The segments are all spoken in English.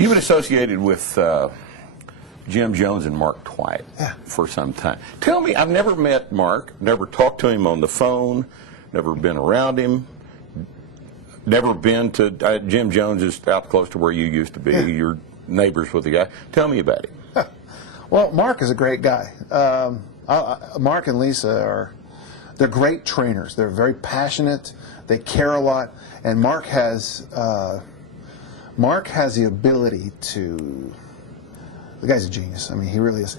You've been associated with Jim Jones and Mark Twight for some time. Tell me, I've never met Mark, never talked to him on the phone, never been around him, never been to, Jim Jones is out close to where you used to be. You're neighbors with the guy. Tell me about him. Well, Mark is a great guy. Mark and Lisa they're great trainers. They're very passionate. They care a lot. And Mark has the ability to, the guy's a genius. I mean, he really is.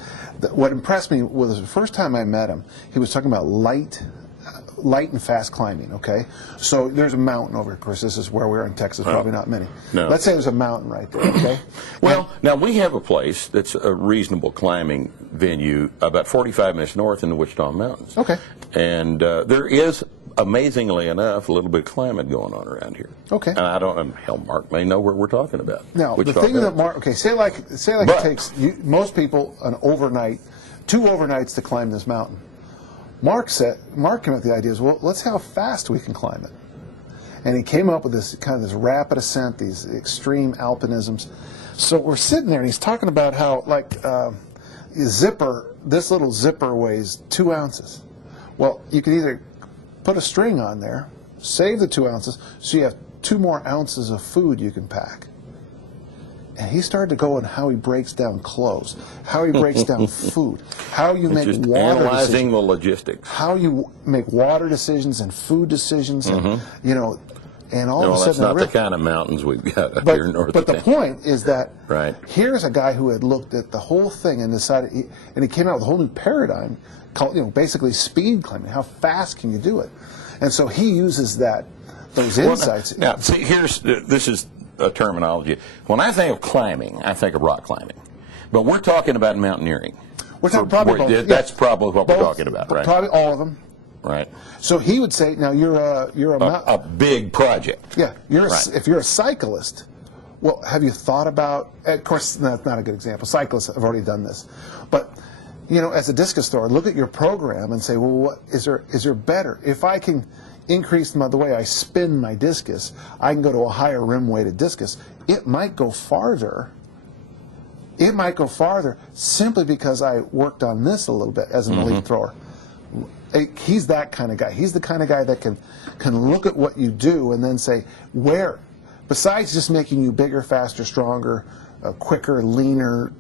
What impressed me was the first time I met him, he was talking about light and fast climbing, okay? So there's a mountain over, of course, this is where we are in Texas, probably not many. No. Let's say there's a mountain right there, okay? Well, now we have a place that's a reasonable climbing venue about 45 minutes north in the Wichita Mountains. Okay. And there is, amazingly enough, a little bit of climbing going on around here. Okay. And I don't, hell, Mark may know what we're talking about. Now, the thing that Mark, okay, say like it takes most people an overnight, 2 overnights to climb this mountain. Mark came up with the idea, well, let's see how fast we can climb it. And he came up with this kind of this rapid ascent, these extreme alpinisms. So we're sitting there, and he's talking about how, like, this little zipper weighs 2 ounces. Well, you can either put a string on there, save the 2 ounces, so you have 2 more ounces of food you can pack. And he started to go on how he breaks down clothes, how he breaks down food, how you make just water analyzing decisions, the logistics, how you make water decisions and food decisions, and, you know, and all of a sudden. That's not the kind of mountains we've got up here north. But the point is that here's a guy who had looked at the whole thing and decided, and he came out with a whole new paradigm called, you know, basically speed climbing. How fast can you do it? And so he uses those insights. Now, see, this is a terminology. When I think of climbing, I think of rock climbing. But we're talking about mountaineering. We're talking probably both. That's probably what we're talking about, right? Probably all of them. Right. So he would say, now you're a big project. Yeah. If you're a cyclist, well, have you thought about? Of course, that's not a good example. Cyclists have already done this, but you know, as a discus thrower, look at your program and say, well, what is there better? If I can increase the way I spin my discus, I can go to a higher rim weighted discus. It might go farther. It might go farther simply because I worked on this a little bit as an elite thrower. He's that kind of guy. He's the kind of guy that can look at what you do and then say, where, besides just making you bigger, faster, stronger, quicker, leaner,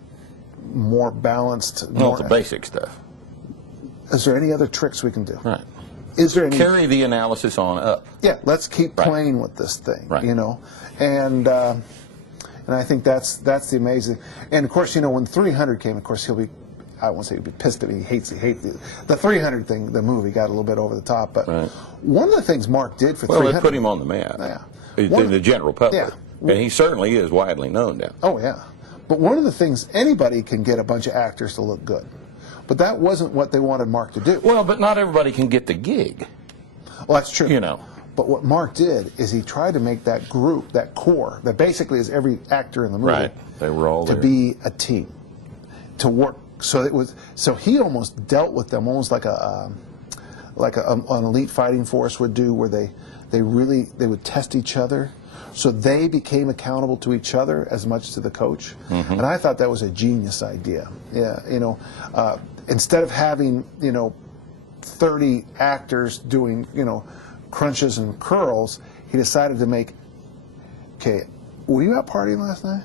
more balanced. Well, the basic stuff. Is there any other tricks we can do? Right. Is there any? Carry the analysis on up. Yeah, let's keep playing with this thing. Right. You know, and I think that's the amazing. And of course, you know, when 300 came, of course he'll be. I won't say he'll be pissed at me. He hates the 300 thing. The movie got a little bit over the top, but one of the things Mark did for 300. Well, they put him on the map. Yeah. In the general public. Yeah. And he certainly is widely known now. Oh yeah. But one of the things, anybody can get a bunch of actors to look good. But that wasn't what they wanted Mark to do. Well, but not everybody can get the gig. Well, that's true. You know. But what Mark did is he tried to make that group, that core, that basically is every actor in the movie. Right. They were all to there. Be a team, to work. So he almost dealt with them almost like an elite fighting force would do, where they would test each other. So they became accountable to each other as much to the coach, and I thought that was a genius idea. Yeah, you know, instead of having 30 actors doing crunches and curls, he decided to make. Okay, were you out partying last night?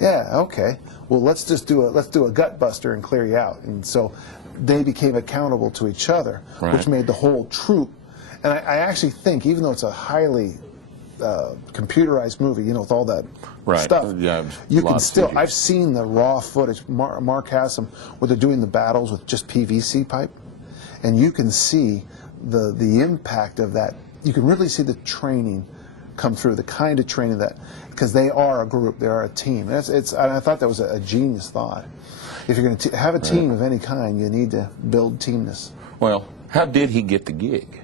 Yeah. Okay. Well, let's do a gut buster and clear you out. And so they became accountable to each other, which made the whole troop. And I actually think, even though it's a highly computerized movie, with all that stuff, you can still. I've seen the raw footage. Mark has some where they're doing the battles with just PVC pipe, and you can see the impact of that. You can really see the training come through, the kind of training that, because they are a group, they are a team. And I thought that was a genius thought. If you're going to have a team of any kind, you need to build teamness. Well, how did he get the gig?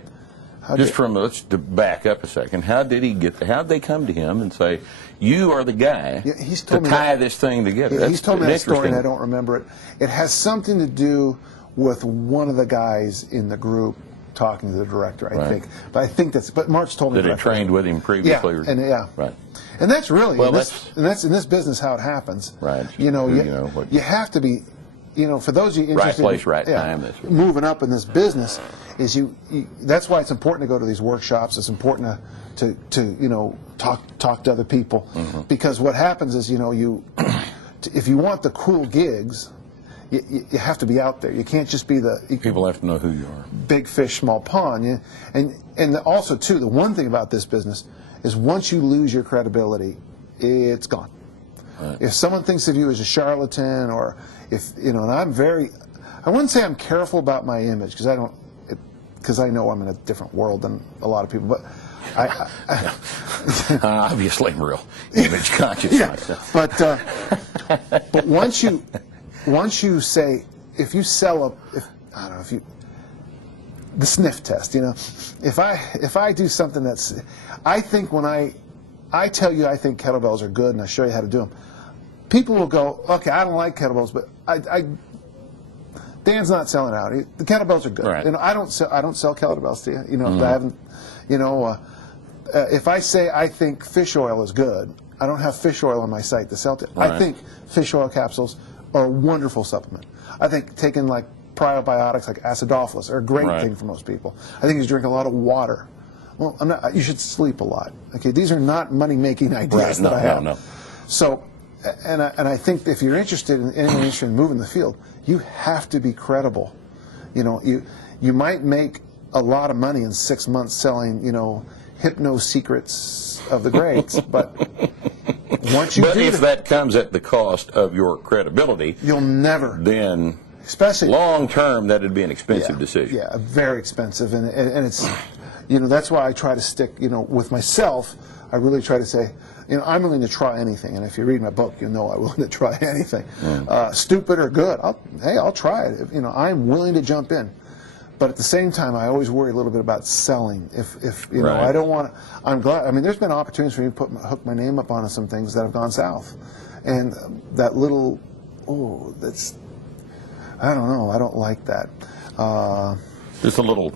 Let's back up a second. How did he get? How'd they come to him and say, "You are the guy to tie this thing together"? He's told me that story, and I don't remember it. It has something to do with one of the guys in the group talking to the director, I think. But I think that's. But Mark's told me that had trained with him previously. Right. And that's really well, that's in this business how it happens. Right. You have to be. For those of you interested, right place, right time. Moving up in this business is that's why it's important to go to these workshops. It's important to talk to other people, because what happens is if you want the cool gigs, you have to be out there. You can't just be people have to know who you are. Big fish, small pond. And also too, the one thing about this business is once you lose your credibility, it's gone. Right. If someone thinks of you as a charlatan, or and I wouldn't say I'm careful about my image, because I know I'm in a different world than a lot of people, but obviously I'm real image conscious myself. But once you say, if you sell the sniff test, if I do something I think when I tell you I think kettlebells are good and I show you how to do them, people will go, okay, I don't like kettlebells, but Dan's not selling out. The kettlebells are good. Right. I don't sell kettlebells to you. I haven't. If I say I think fish oil is good, I don't have fish oil on my site to sell to. Right. I think fish oil capsules are a wonderful supplement. I think taking like probiotics like acidophilus are a great thing for most people. I think you should drink a lot of water. Well, you should sleep a lot. Okay, these are not money-making ideas that I have. No. So, and I think if you're interested in moving the field, you have to be credible. You might make a lot of money in 6 months selling, hypno secrets of the greats, but once you if that comes at the cost of your credibility, you'll never. Then, especially long term, that'd be an expensive decision. Yeah, very expensive, and it's, that's why I try to stick, with myself. I really try to say, I'm willing to try anything, and if you read my book, you'll know I'm willing to try anything, stupid or good. I'll try it. I'm willing to jump in. But at the same time, I always worry a little bit about selling. If I don't want to. I'm glad. I mean, there's been opportunities for me to hook my name up on some things that have gone south, and that little, that's, I don't know. I don't like that. Just a little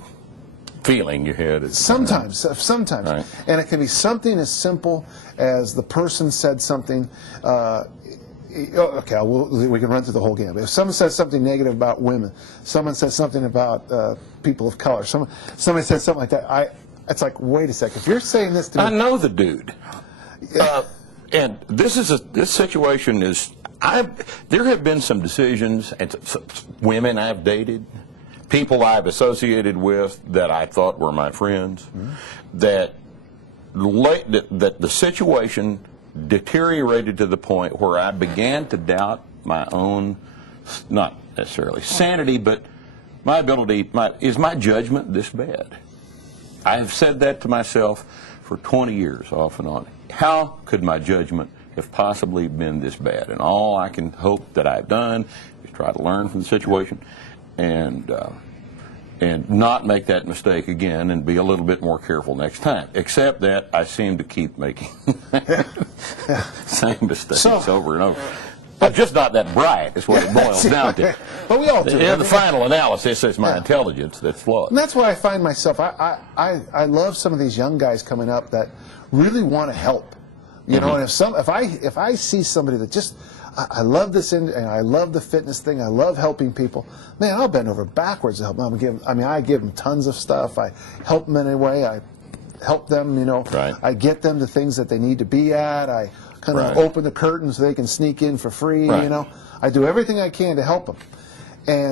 feeling you had. Sometimes, right. And it can be something as simple as the person said something. Okay, we can run through the whole gamut. If someone says something negative about women, someone says something about people of color, somebody says something like that, it's like, wait a second. If you're saying this to me, I know the dude, and this situation is. There have been some decisions, and women I've dated, people I've associated with that I thought were my friends, that the situation deteriorated to the point where I began to doubt my own, not necessarily sanity, but my ability. Is my judgment this bad? I have said that to myself for 20 years, off and on. How could my judgment have possibly been this bad? And all I can hope that I've done is try to learn from the situation and not make that mistake again and be a little bit more careful next time. Except that I seem to keep making same mistakes over and over. I'm just not that bright, is what it boils down to. But we all do. In the final analysis, it's my intelligence that's flawed. And that's why I find myself, I love some of these young guys coming up that really want to help. And if I see somebody that just, I love this, and I love the fitness thing, I love helping people, man, I'll bend over backwards to help them. I give them tons of stuff. I help them in any way. I help them, Right. I get them to things that they need to be at. I kind of open the curtain so they can sneak in for free, Right. I do everything I can to help them.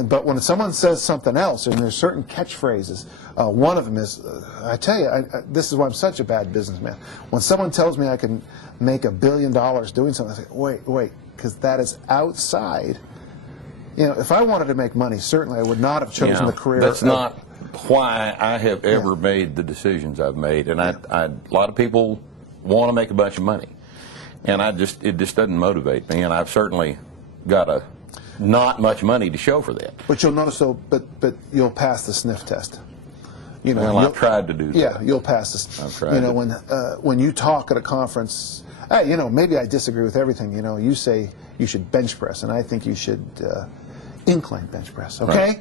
But when someone says something else, and there's certain catchphrases, one of them is, I tell you, this is why I'm such a bad businessman. When someone tells me I can make $1 billion doing something, I say, wait, because that is outside. If I wanted to make money, certainly I would not have chosen the career. That's not why I have ever made the decisions I've made. And a lot of people want to make a bunch of money, and it just doesn't motivate me. And I've certainly got not much money to show for that. But you'll notice, but you'll pass the sniff test. Well, I've tried to do that. Yeah, you'll pass this. I've tried. When you talk at a conference, maybe I disagree with everything. You say you should bench press, and I think you should incline bench press. Okay,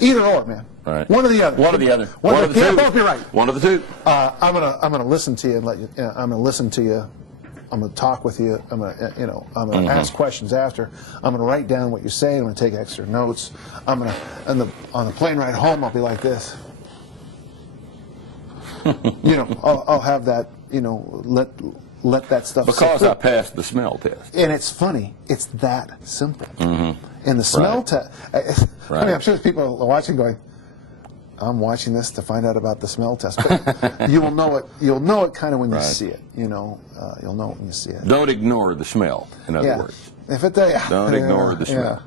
Either or, man. Right. One or the other. One or the other. One of the yeah, two. both be right. One of the two. I'm gonna listen to you and let you. I'm gonna listen to you. I'm gonna talk with you. I'm gonna ask questions after. I'm gonna write down what you're saying. I'm gonna take extra notes. I'm gonna on the plane ride home, I'll be like this. I'll have that. Let that stuff. Because I passed the smell test. And it's funny. It's that simple. And the smell test. I mean, I'm sure there's people watching going, I'm watching this to find out about the smell test. But you will know it. You'll know it kind of when you see it. You'll know it when you see it. Don't ignore the smell. In other words, if it, don't ignore the smell.